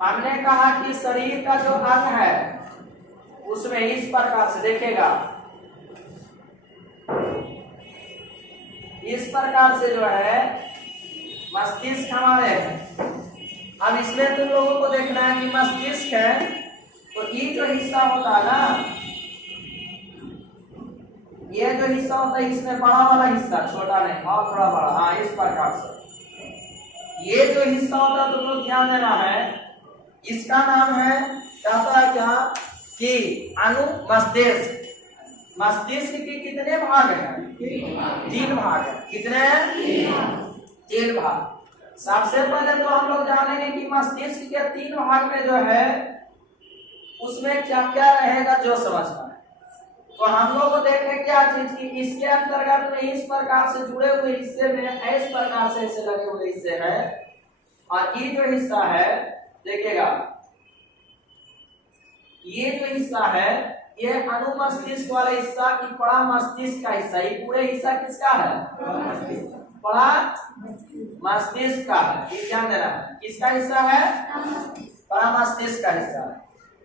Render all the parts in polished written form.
हमने कहा कि शरीर का जो अंग है उसमें इस प्रकार से देखेगा, इस प्रकार से जो है मस्तिष्क हमारे है। अब इसमें तुम लोगों को देखना है कि मस्तिष्क है तो ये जो हिस्सा होता है ना, ये जो हिस्सा होता है इसमें बड़ा वाला हिस्सा, छोटा नहीं और थोड़ा बड़ा, हाँ इस प्रकार से ये जो हिस्सा होता है तुम लोग ध्यान देना है, इसका नाम है कहता है क्या कि अनुमस्तिष्क। मस्तिष्क के कितने भाग हैं? 3 भाग है। कितने? 3 भाग। सबसे पहले तो हम लोग जानेंगे कि मस्तिष्क के 3 भाग में जो है उसमें क्या क्या रहेगा जो समझना है। तो हम लोग को देखें क्या चीज की इसके अंतर्गत में इस प्रकार से जुड़े हुए हिस्से में इस प्रकार से ऐसे लगे हुए हिस्से है, और ये जो हिस्सा है देखिएगा, ये जो हिस्सा है ये अनुमस्तिष्क वाला हिस्सा, कि बड़ा मस्तिष्क का हिस्सा। ये पूरे हिस्सा किसका है? बड़ा मस्तिष्क का है। ये ध्यान देना है, किसका हिस्सा है? बड़ा मस्तिष्क का हिस्सा है।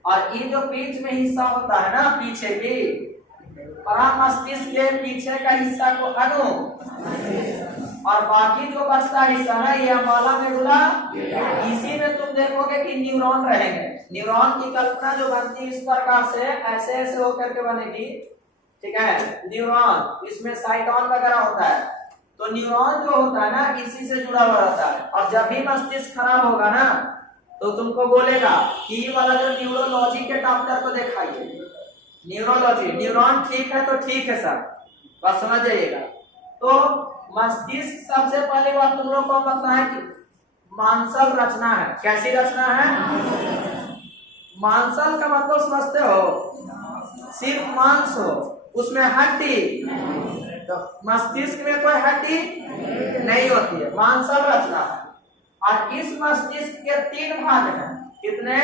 और ये जो बीच में हिस्सा होता है ना पीछे की, बड़ा मस्तिष्क के पीछे का हिस्सा को अनु, और बाकी जो बचता हिस्सा है ये अम्बाला मेडुला। इसी में तुम देखोगे कि न्यूरॉन रहेंगे। न्यूरॉन की कल्पना जो बनती है इस प्रकार से ऐसे ऐसे होकर के बनेगी, ठीक है। न्यूरॉन इसमें साइटोन वगैरह होता है, तो न्यूरॉन जो होता है ना इसी से जुड़ा हुआ रहता है। और जब भी मस्तिष्क खराब होगा ना तो तुमको बोलेगा कि ये वाला जो न्यूरोलॉजी के डॉक्टर को दिखाइए। न्यूरोलॉजी, न्यूरॉन ठीक है तो ठीक है सर, बस समझ जाइएगा। तो मस्तिष्क सबसे पहले बात तुम लोग को पता है कि मांसल रचना है। कैसी रचना है? मांसल का मतलब समझते हो? सिर्फ मांस हो, उसमें हड्डी। तो मस्तिष्क में कोई हड्डी नहीं होती है, मांसल रचना है। और इस मस्तिष्क के 3 भाग हैं। कितने?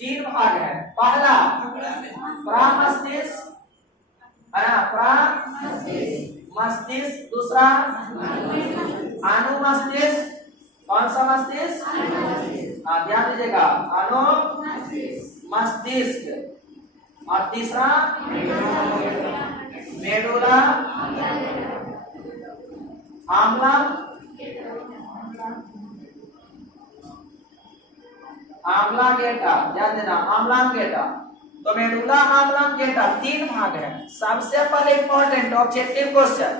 3 भाग हैं। पहला प्रामस्तिष्क, मस्तिष्क। दूसरा अनुमस्तिष्क। कौन सा मस्तिष्क? ध्यान दीजिएगा, अनुमस्तिष्क। और तीसरा मेडुला आम्लम, आम्लांगेटा। ध्यान देना, आम्लांगेटा। तो मेडुला आम्लांगेटा 3 भाग है। सबसे पहले इंपॉर्टेंट ऑब्जेक्टिव क्वेश्चन,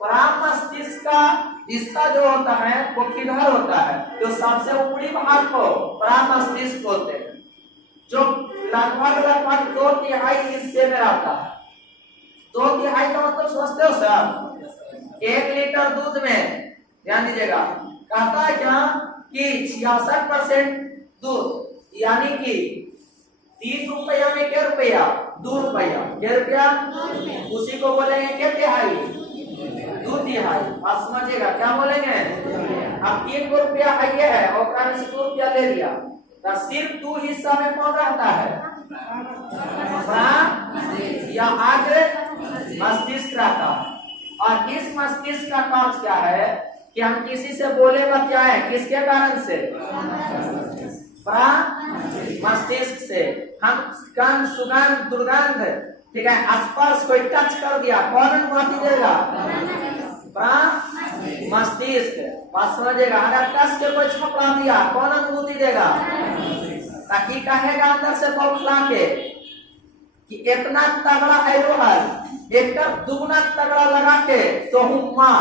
प्राण मस्तिष्क का हिस्सा जो होता है वो किधर होता है? जो सबसे ऊपरी भाग को प्राण मस्तिष्क बोलते हैं, जो लगभग 2/3 हिस्से में रहता है। 2/3 का मतलब समझते हो सर? 1 लीटर दूध में, ध्यान दीजिएगा, कहता है क्या कि 66% दूध, यानी कि 3 रुपया में क्या रुपया? 2 रुपया। क्या रुपया? उसी को बोलेंगे क्या तिहाई? 2/3। आप समझिएगा क्या बोलेंगे? अब 3 रुपया ये है और कारण से 2 रुपया ले लिया, तो सिर्फ 2 हिस्सा में कौन रहता है? प्राण या आग्र मस्तिष्क रहता है। और इस मस्तिष्क का कार्य क्या है कि हम किसी से बोले बतियाए, किसके कारण से? मस्तिष्क से। हम गंध, सुगंध, दुर्गंध, ठीक है, स्पर्श कोई टच कर दिया, कौन अनुभूति देगा? मस्तिष्क। बात समझिएगा, अगर टच के कोई छपड़ा दिया, कौन अनुभूति देगा? ताकि कहेगा अंदर से बौखला के कि इतना तगड़ा एरो है, एक दुगना तगड़ा लगा के तो हूँ माँ।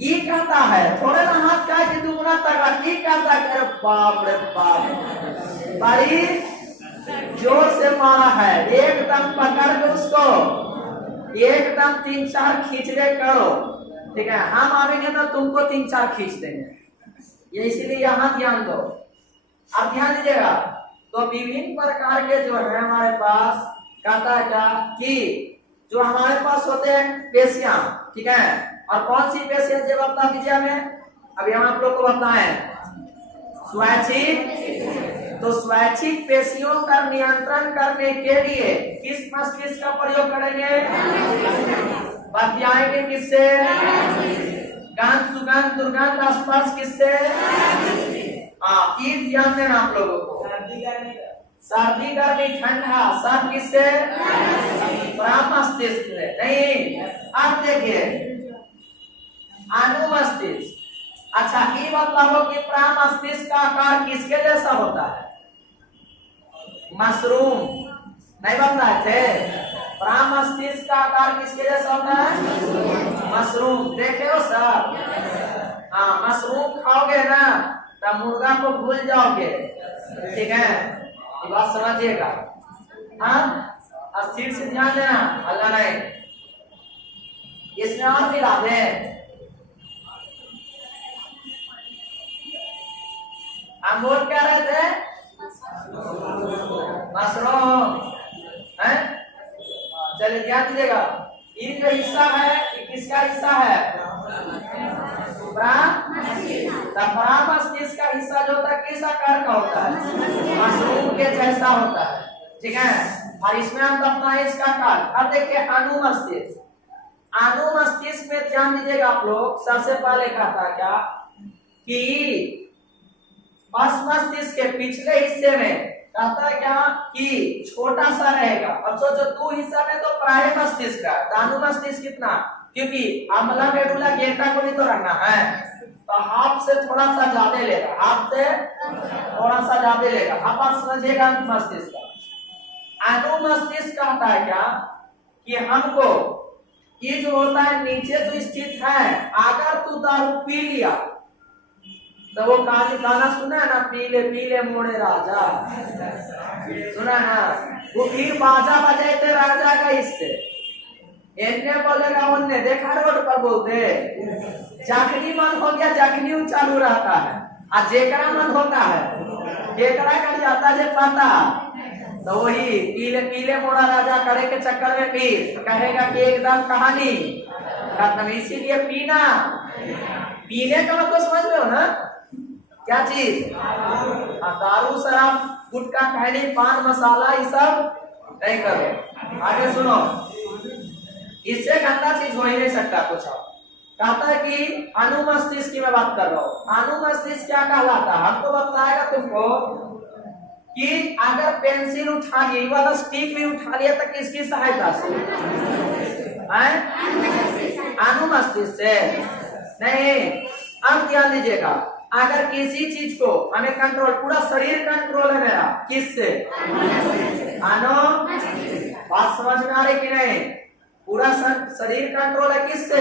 ये कहता है, थोड़े ना हाथ का कि दुगना तगड़ा, ये कहता है बाप रे बाप, बड़ी जोर से मारा है, एकदम पकड़ के उसको एकदम 3-4 खींचने करो, ठीक है। हम आवेंगे तो तुमको 3-4 खींच देंगे, ये इसीलिए यहाँ ध्यान दो। अब ध्यान दीजिएगा, तो विभिन्न प्रकार के जो है हमारे पास, कहता है क्या कि जो हमारे पास होते हैं पेशियां, ठीक है। और कौन सी पेशियां जो बता दीजिए हमें, अभी हम आप लोग को बताएं। स्वैच्छिक, तो स्वैच्छिक पेशियों का नियंत्रण करने के लिए किस मस्तिष्क का प्रयोग करेंगे? बतियाएंगे किससे? गंध सुगंध दुर्गंध स्पर्श किससे? हाँ, ये ध्यान देना आप लोगों को। सर्दी गर्मी ठंडा सब किससे? प्रामस्तिष्क से। नहीं, अब देखिए अनुमस्तिष्क। अच्छा, ये बताओ कि प्रामस्तिष्क का आकार किसके जैसा होता है? मशरूम। नहीं बन रहे थे? प्रामस्तिष्क का आकार किसके जैसा होता है? मशरूम। देखे हो सर? हाँ, मशरूम खाओगे ना तब मुर्गा को भूल जाओगे। ठीक है, ये बात समझिएगा। हाँ, अस्थिर से ध्यान देना, हल्ला नहीं। इसमें और भी लाभ है। हम बोल क्या रहे थे? मशरूम है। चलिए ध्यान दीजिएगा, ये जो हिस्सा है ये किसका हिस्सा है? प्रामस्तिष्क का हिस्सा जो होता है किस आकार का होता है? मशरूम के जैसा होता है। ठीक है, और इसमें हम अपना इसका आकार। अब देखिए अनुमस्तिष्क। अनुमस्तिष्क में ध्यान दीजिएगा आप लोग। सबसे पहले कहता क्या कि मस्तिष्क के पिछले हिस्से में कहता क्या कि छोटा सा रहेगा। अब सोचो दो हिस्सा में तो प्राय मस्तिष्क का, दानु मस्तिष्क कितना? क्योंकि अम्ला मेडुला गेटा को भी तो रखना है, तो हाथ से थोड़ा सा ज्यादा लेगा, हाथ से थोड़ा सा ज्यादा लेगा। अब आप समझिएगा मस्तिष्क का। अनुमस्तिष्क कहता है क्या कि हमको ये जो होता है नीचे तो स्थित है, अगर तू दारू पी लिया तो वो गाना सुना ना, पीले पीले मोड़े राजा, सुना ना? वो फिर बाजा बजाते राजा का इससे इतने बोलेगा उनने देखा रोड पर बोलते जखनी मन हो गया, जखनी चालू रहता है। और जेकरा मन होता है जेकरा कर जाता है पता, तो वही पीले पीले मोड़ा राजा करे के चक्कर में फिर कहेगा कि एकदम कहानी खत्म। इसीलिए पीना, पीने का मतलब समझ रहे हो ना? क्या चीज? दारू शराब गुटखा खैनी पान मसाला ये सब नहीं करो। आगे सुनो, इससे गंदा चीज हो ही नहीं सकता कुछ। कहता है कि अनुमस्तिष्क की मैं बात कर रहा हूँ। अनुमस्तिष्क क्या कहलाता है? हमको बताएगा तुमको कि अगर पेंसिल उठा ली, वाला स्टिक भी उठा लिया तो किसकी सहायता से? अनुमस्तिष्क से नहीं। अब ध्यान दीजिएगा, अगर किसी चीज को हमें कंट्रोल, पूरा शरीर कंट्रोल है मेरा किससे? बात समझ में आ रही कि नहीं? पूरा शरीर कंट्रोल है किससे?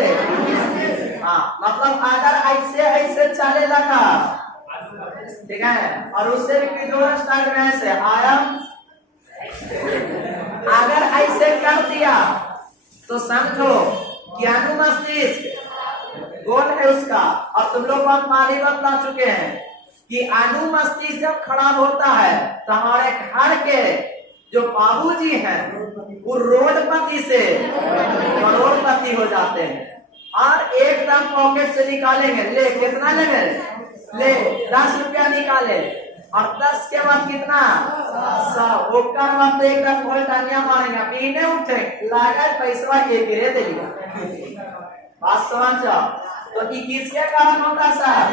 हाँ, मतलब अगर ऐसे ऐसे चले लगा, ठीक है, और उससे भी विड्रॉल स्टार्ट में ऐसे आराम, अगर ऐसे कर दिया तो समझो कि अनुमस्तिष्क गोल है उसका। और तुम लोग बहुत माली बतला चुके हैं कि अनुमस्तिष्क जब खराब होता है तो हमारे घर के जो बाबूजी हैं वो रोडपति से करोड़पति हो जाते हैं। और एकदम पॉकेट से निकालेंगे, ले कितना लेंगे? ले 10 रुपया निकाले, और 10 के बाद कितना? 100। वो कर बाद एकदम पलटानिया मारेंगे, पीने उठे लगा पैसा ये गिरे देगा। बात समझो? तो किसके कारण होता सर?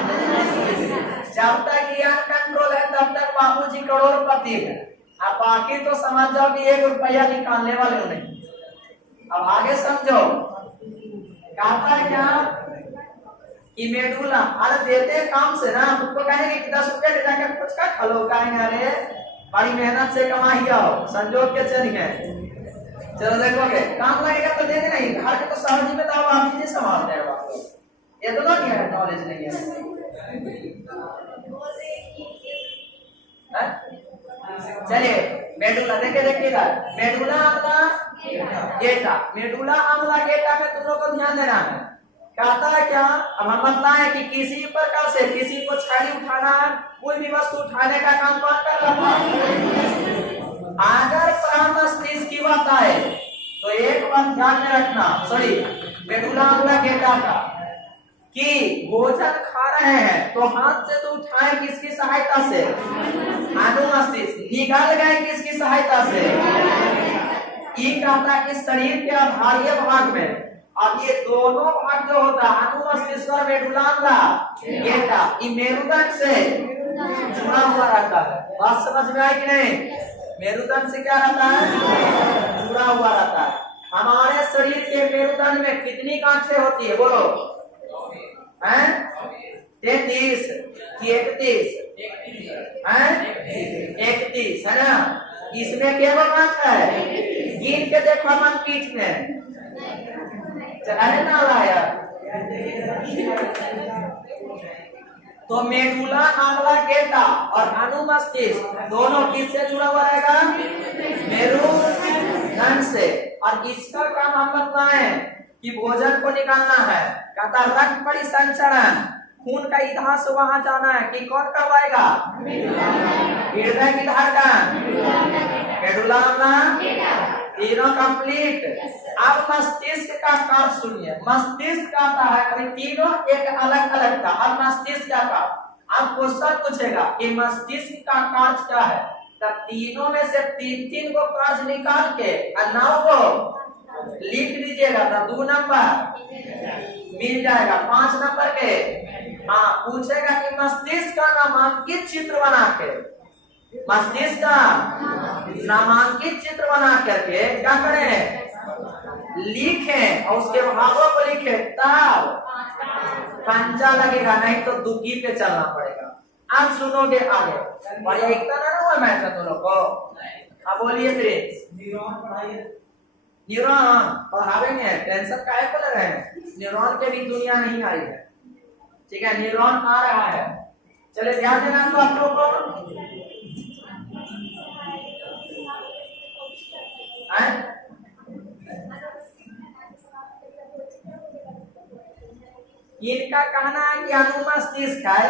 जब तक ये कंट्रोल है तब तक बाबूजी करोड़पति है। अब बाकी तो समझ जाओ कि 1 रुपया निकालने वाले नहीं। अब आगे समझो, कहता है क्या कि मेडुला, अरे देते काम से ना, तुमको कहेंगे कि 10 रुपया जाकर कुछ का खा लो, कहेंगे अरे बड़ी मेहनत से कमाई आओ, संजोग के चलिए। चलो देखोगे काम लगेगा तो दे देना ही। घर के तो सहजी में तो आप चीजें संभालते हैं, ये तो नहीं है, नॉलेज नहीं है। चलिए मेडुला देखिएगा, मेडुला आमला गेटा, मेडुला आमला गेटा में तुम लोग को ध्यान देना है। कहता है क्या? अब हम बताएं कि किसी प्रकार से किसी को छाली उठाना, कोई भी वस्तु उठाने का काम कौन कर रहा था? अगर प्रामस्तिष्क की बात आए तो एक बात ध्यान में रखना, सॉरी मेडुला आमला गेटा का, कि भोजन खा रहे हैं तो हाथ से तो उठाए किसकी सहायता से? अनुमस्तिष्क। निकाल गए किसकी सहायता से? ये कहता है कि शरीर के आधारीय भाग में अब ये दोनों भाग जो होता है अनुमस्तिष्क और मेडुला ऑब्लांगेटा, ये मेरुदंड से जुड़ा हुआ रहता है। बात समझ में आई कि नहीं? मेरुदंड से क्या रहता है? जुड़ा हुआ रहता है। हमारे शरीर के मेरुदंड में कितनी गांठें होती है बोलो? 33 कि 31? 31 है ना? इसमें क्या गांठ है? गिन के देखो मन पीठ में चलाने ना लाया। तो मेडुला ऑब्लांगेटा और अनुमस्तिष्क दोनों किससे जुड़ा हुआ रहेगा? मेरुदंड से। और इसका काम हम बताएं कि भोजन को निकालना है, कहता रक्त परिसंचरण, खून का इधर से वहां जाना है कि कौन कब आएगा? हृदय की धड़कन, मेडुला ऑब्लांगेटा, तीनों कंप्लीट। अब मस्तिष्क का कार्य सुनिए। मस्तिष्क कहता है अभी तीनों एक अलग अलग था। अब मस्तिष्क क्या था? अब क्वेश्चन पूछेगा कि मस्तिष्क का कार्य क्या है, तब तीनों में से तीन को कार्य निकाल के 9 को लिख लीजिएगा तो 2 नंबर मिल जाएगा। 5 नंबर के हाँ पूछेगा कि मस्तिष्क का नामांकित चित्र बना के, मस्तिष्क का नामांकित चित्र बना करके क्या करें? लिखें और उसके भागों को लिखें, तब पंचा लगेगा, नहीं तो दुखी पे चलना पड़ेगा। अब सुनोगे आगे बढ़िया। इतना ना हुआ मैच तुम लोग को? अब बोलिए फिर। न्यूरॉन पढ़ावेंगे, टेंशन काहे को ले रहे हैं? न्यूरॉन के भी दुनिया नहीं आई है, ठीक है? न्यूरॉन आ रहा है। चले ध्यान देना तो आप लोग को। इनका कहना है कि अनुमस्तिष्क है,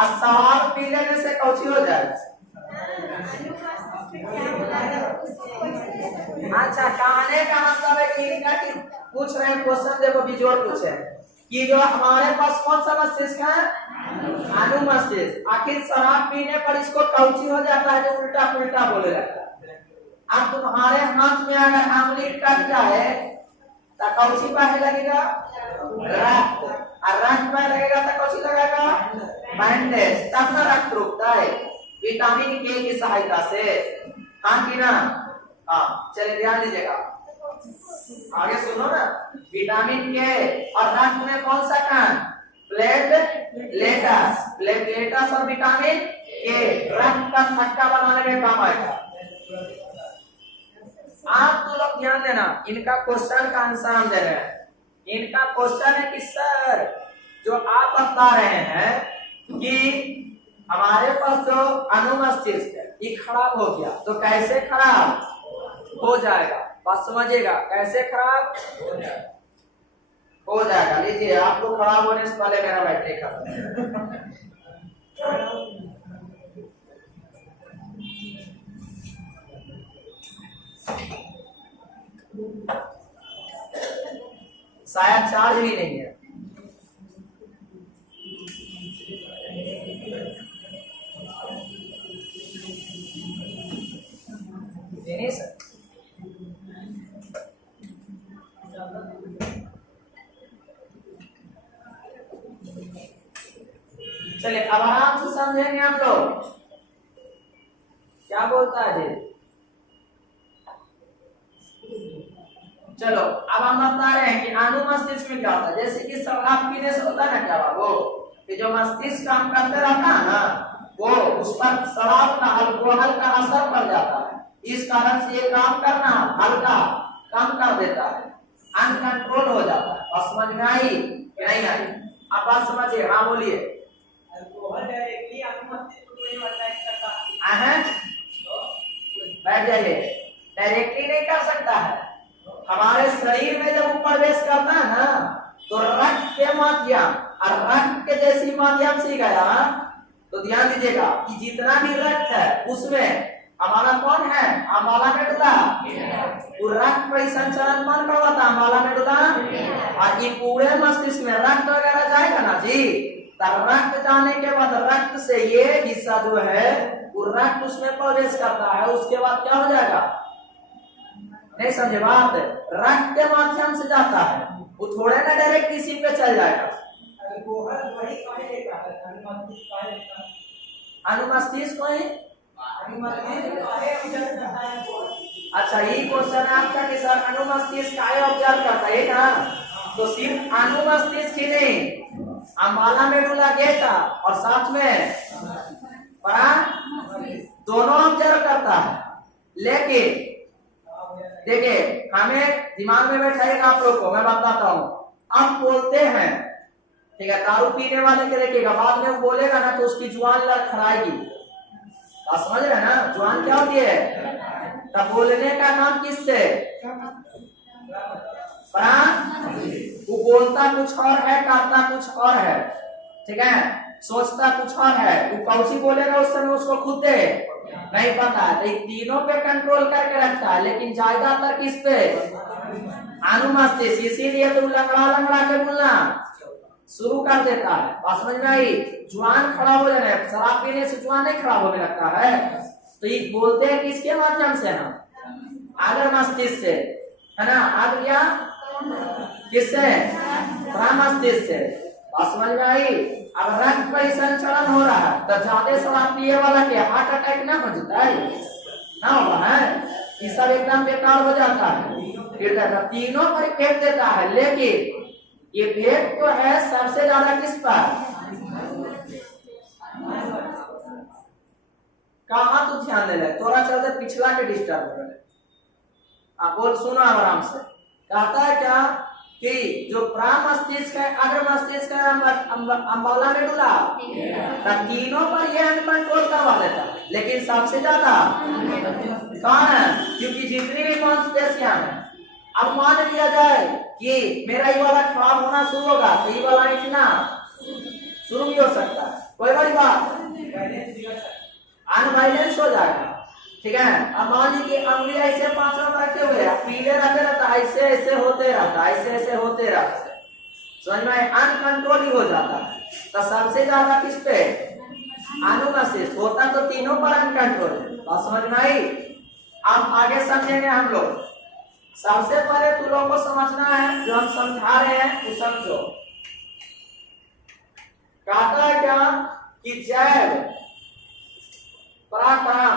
और सवाल पी लेने से कौची हो जाए? अच्छा, कहने का मतलब है कि इनका कि पूछ रहे हैं क्वेश्चन, देखो बिजोड़ पूछे कि जो हमारे पास कौन सा मस्तिष्क है? अनुमस्तिष्क। आखिर शराब पीने पर इसको कौची हो जाता है जो उल्टा पुल्टा बोले लगता है? अब तुम्हारे हाथ में अगर आंगुली कट जाए तो कौची पाए लगेगा? रक्त। और रक्त में लगेगा तो कौची लगेगा? बैंडेज। तब ना रक्त रुकता है विटामिन के की सहायता से, हाँ कि ना? हाँ चलिए ध्यान दीजिएगा, आगे सुनो ना। विटामिन के और रक्त में कौन सा काम? प्लेटलेट्स। प्लेटलेट्स और विटामिन के रक्त का थक्का बनाने में काम आएगा। आप तो लोग ध्यान देना, इनका क्वेश्चन का आंसर हम दे रहे हैं। इनका क्वेश्चन है कि सर जो आप बता रहे हैं कि हमारे पास जो अनुमस्तिष्क है ये खराब हो गया, तो कैसे खराब हो जाएगा? बस समझिएगा, कैसे खराब हो जाएगा। लीजिए, आपको खराब होने से पहले मेरा बैटरी खत्म। शायद चार्ज भी नहीं है। नहीं सर, चलिए अब आराम से समझेंगे हम लोग क्या बोलता है जी। चलो अब हम बता रहे हैं कि अनुमस्तिष्क में क्या होता है। जैसे कि शराब पीने से होता है ना क्या वो कि जो मस्तिष्क काम करते रहता है ना, वो उस पर शराब का अल्कोहल का असर पड़ जाता है। इस कारण से ये काम करना हल्का कम कर देता है, अनकंट्रोल हो जाता है। और समझ में आई कि नहीं आई? आप बात समझिए, हाँ बोलिए। अल्कोहल डायरेक्टली अनुमस्तिष्क को नहीं अटैक करता है, बैठ जाइए। डायरेक्टली नहीं कर सकता है। हमारे शरीर में जब वो प्रवेश करता है ना, तो रक्त के माध्यम और रक्त के जैसी माध्यम से गया, तो ध्यान दीजिएगा कि जितना भी रक्त है उसमें हमारा कौन है? अम्बाला मेडुला। वो रक्त परिसंचरण कौन करवाता? अम्बाला मेडुला। और ये पूरे मस्तिष्क में रक्त वगैरह जाएगा ना जी, तब रक्त जाने के बाद रक्त से ये हिस्सा जो है वो रक्त उसमें प्रवेश करता है। उसके बाद क्या हो जाएगा? नहीं समझे बात? रक्त के माध्यम से जाता है, वो थोड़े ना डायरेक्ट किसी पे चल जाएगा। अनुमस्तिष्क को ही अच्छा ये क्वेश्चन आपका कि सर अनुमस्तिष्क काहे ऑब्जर्व करता है ना, तो सिर्फ अनुमस्तिष्क ही नहीं, अम्बाला मेडुला गेटा और साथ में परा दोनों ऑब्जर्व करता है। लेकिन देखिए हमें दिमाग में बैठाएगा आप लोग को मैं बताता हूँ, हम बोलते हैं ठीक है, दारू पीने वाले के देखिएगा बाद में वो बोलेगा ना तो उसकी जुबान लड़खड़ाएगी, आप समझ रहे हैं ना, जुबान क्या होती है, तब बोलने का काम किससे, वो बोलता कुछ और है करता कुछ और है, ठीक है, सोचता कुछ और है, वो कौन बोलेगा उस समय उसको खुद नहीं पता है, तो तीनों पे कंट्रोल करके रखता है, लेकिन ज्यादातर किस पे, अनुमस्तिष्क, इसीलिए तो लंगड़ा लंगड़ा के बोलना शुरू कर देता है। और समझ में आई, जुबान खराब हो जाना है, शराब पीने से जुबान नहीं खराब होने लगता है, तो ये बोलते हैं किसके माध्यम से, हम आगर मस्तिष्क से, है ना, आग्रिया किससे, मस्तिष्क से। और समझ में आई, अब रक्त परिसंचरण हो रहा है तो ज्यादा शराब पिए वाला के हार्ट अटैक ना हो जाता है, ना होगा है, ये सब एकदम बेकार हो जाता है, फिर तीनों पर इफेक्ट देता है, लेकिन ये इफेक्ट तो है सबसे ज्यादा किस पर, कहाँ तो ध्यान दे रहे, थोड़ा चलते पिछला के डिस्टर्ब हो रहे, आप बोल सुनो आराम से, कहता है क्या कि जो प्रामस्तिष्क है, अग्र मस्तिष्क है, अम्बाला मेडुला, तब तीनों पर ये कंट्रोल करवा देता है, लेकिन सबसे ज्यादा कौन है, क्योंकि जितनी भी मांसपेशियां हैं, अब मान लिया जाए कि मेरा ये वाला खराब होना शुरू होगा तो ये वाला इतना शुरू भी हो सकता है, कोई बड़ी बात, अनबैलेंस हो जाएगा, ठीक है। अब मान लीजिए अंगुली ऐसे पांचों में रखे हुए हैं, पीले रखे रहता है, ऐसे ऐसे होते रहता है, ऐसे ऐसे होते रहता है, समझ में अनकंट्रोल ही हो जाता है, तो सबसे ज्यादा किस पे, अनुमस्तिष्क होता तो तीनों पर अनकंट्रोल, तो समझ में आई। अब आगे समझेंगे हम लोग, सबसे पहले तुम लोगों को समझना है, जो हम समझा रहे हैं वो समझो। कहता है क्या कि जैव पराक्रम,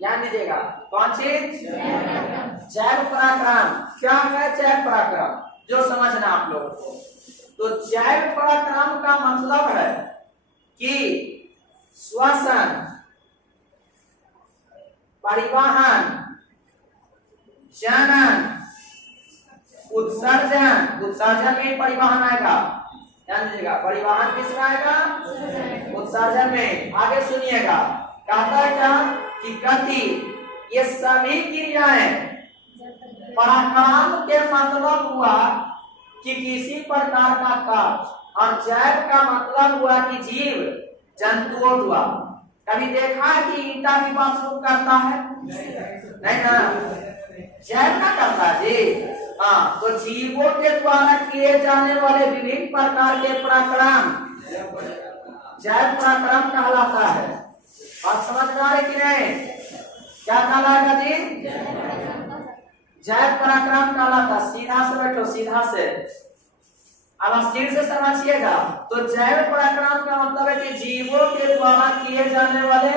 ध्यान दीजिएगा, कौन चीज, जैव पराक्रम, क्या है जैव पराक्रम, जो समझना आप लोगों को, तो जैव पराक्रम का मतलब है कि श्वसन, परिवहन, जनन, उत्सर्जन, उत्सर्जन में परिवहन आएगा, ध्यान दीजिएगा, परिवहन किसमें आएगा, उत्सर्जन में, आगे सुनिएगा, कहता है क्या कि गति, ये सभी क्रियाएं, पराक्रम के मतलब हुआ कि किसी प्रकार का कार्य, और जैव का मतलब हुआ कि जीव जंतुओं द्वारा, कभी देखा है कि ईटा भी बाथरूम करता है, नहीं ना, जैव ना करता है जी, हाँ, तो जीवों के द्वारा किए जाने वाले विभिन्न प्रकार के पराक्रम जैव पराक्रम कहलाता है, आप समझ में आ रहे कि नहीं, क्या कहलाएगा जी, जैव पराक्रम कहलाता, सीधा से बैठो, सीधा से, अब स्थिर से समझिएगा, तो जैव पराक्रम का मतलब है कि जीवों के द्वारा किए जाने वाले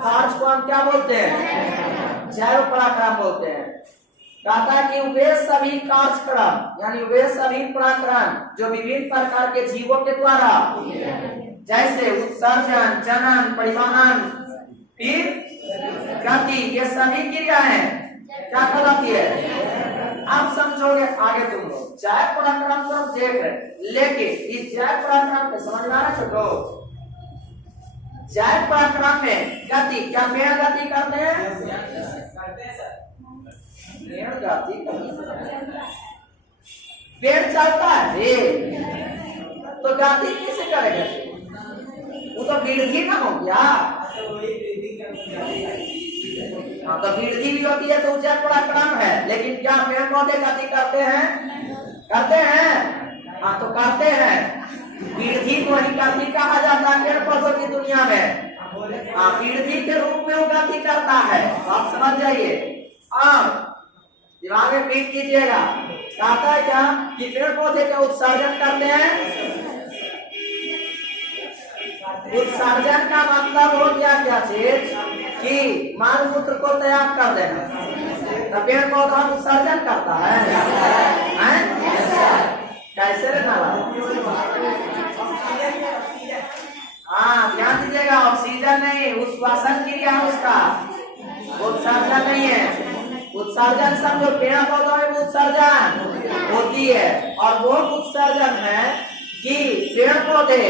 कार्य को हम क्या बोलते हैं, जैव पराक्रम बोलते हैं। कहता है कि वे सभी कार्यक्रम, यानी वे सभी पराक्रम जो विभिन्न प्रकार के जीवों के द्वारा, जैसे उत्सर्जन, जनन, परिवहन, फिर गति, ये सभी क्रियाएं क्या कहलाती है, अब समझोगे आगे तुम लोग, जैव पराक्रम तो हम देख रहे, लेकिन इस जैव पराक्रम को समझ में आना छोड़ो, जैव पराक्रम में गति, क्या पेड़ गति करते हैं, पेड़ चलता है, तो गति कैसे करेगा, वो तो वृद्धि ना हो गया, तो वृद्धि भी होती है तो जैव पराक्रम है, लेकिन क्या पेड़ पौधे गति करते हैं, करते हैं, हाँ तो करते हैं, वृद्धि को ही गति कहा जाता है पेड़ पौधों की दुनिया में, हाँ वृद्धि के रूप में वो गति करता है, आप समझ जाइए। अब दिमाग में फिट कीजिएगा, कहता है क्या कि पेड़ पौधे का उत्सर्जन करते हैं। उत्सर्जन का मतलब हो गया क्या चीज कि माल मूत्र को त्याग कर देना। तो पेड़ पौधा उत्सर्जन करता है, कैसे रहना। हाँ ध्यान दीजिएगा, ऑक्सीजन नहीं, उच्छ्वासन क्रिया है उसका, उत्सर्जन नहीं है। उत्सर्जन समझो पेड़ पौधों में उत्सर्जन होती है, और वो उत्सर्जन है कि पेड़ पौधे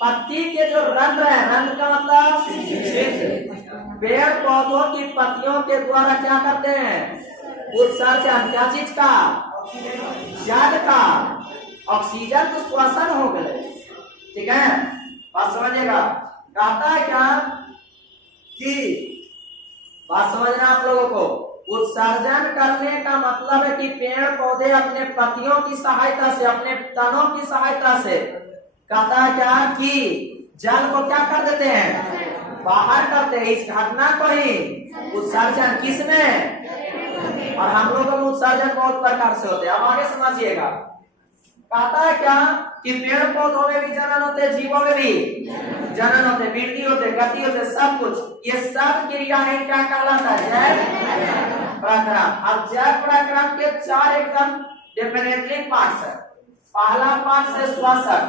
पत्ती के जो रंध्र है, रंध्र का मतलब पेड़ पौधों की पत्तियों के द्वारा क्या करते हैं, उत्सर्जन। क्या चीज का, जल का। ऑक्सीजन तो श्वसन हो गए, ठीक है, बात समझिएगा। कहता है क्या कि बात समझना आप लोगों को, उत्सर्जन करने का मतलब है कि पेड़ पौधे अपने पत्तियों की सहायता से, अपने तनों की सहायता से, कहता है क्या कि जल को क्या कर देते हैं, बाहर करते हैं। इस घटना को ही उत्सर्जन किसमें, और हम लोगों में उत्सर्जन बहुत प्रकार से होते हैं। अब आगे समझिएगा, कहता है क्या कि पेड़ पौधों में भी जनन होते, जीवों में भी जनन होते, वृद्धि होते, गति होते, सब कुछ। ये सब क्रियाएं क्या कहलाता है, जैव पराक्रम। अब जैव पराक्रम के 4 एकदम डेफिनेटली पार्ट्स है। पहला पार्ट है श्वसन,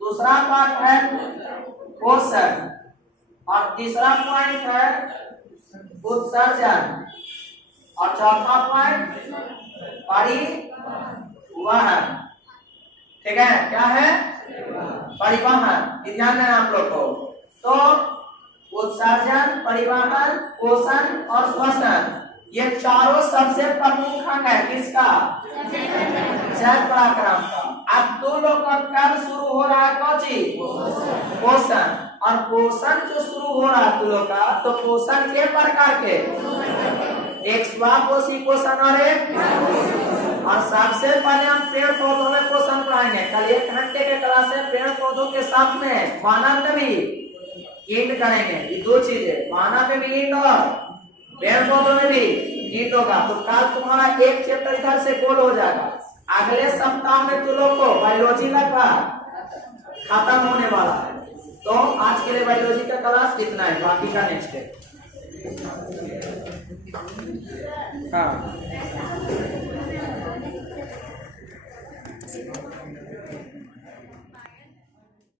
दूसरा पार्ट है पोषण, और तीसरा पॉइंट है उत्सर्जन, और चौथा पॉइंट परिवहन। ठीक है, क्या है, परिवहन। ध्यान देना आप लोग को। तो उत्सर्जन, परिवहन, पोषण और श्वसन, ये चारों सबसे प्रमुख अंग है किसका, जैव पराक्रम का। अब 2 लोग का कब शुरू हो रहा है, कौन चीज, पोषण। और पोषण जो शुरू हो रहा है तुलों का, तो पोषण के प्रकार के, एक स्वापोषी पोषण और एक, और सबसे पहले हम पेड़ पौधों में पोषण पढ़ाएंगे। कल 1 घंटे के क्लास में पेड़ पौधों के साथ में मानव में भी ईंट करेंगे। ये 2 चीजें, मानव में भी ईंट और पेड़ पौधों में भी ईंट होगा। तो कल तुम्हारा एक चैप्टर इधर से गोल हो जाएगा। अगले सप्ताह में तुम लोग को बायोलॉजी लगभग खत्म होने वाला है। तो आज के लिए बायोलॉजी का क्लास इतना है, बाकी का नेक्स्ट है। हाँ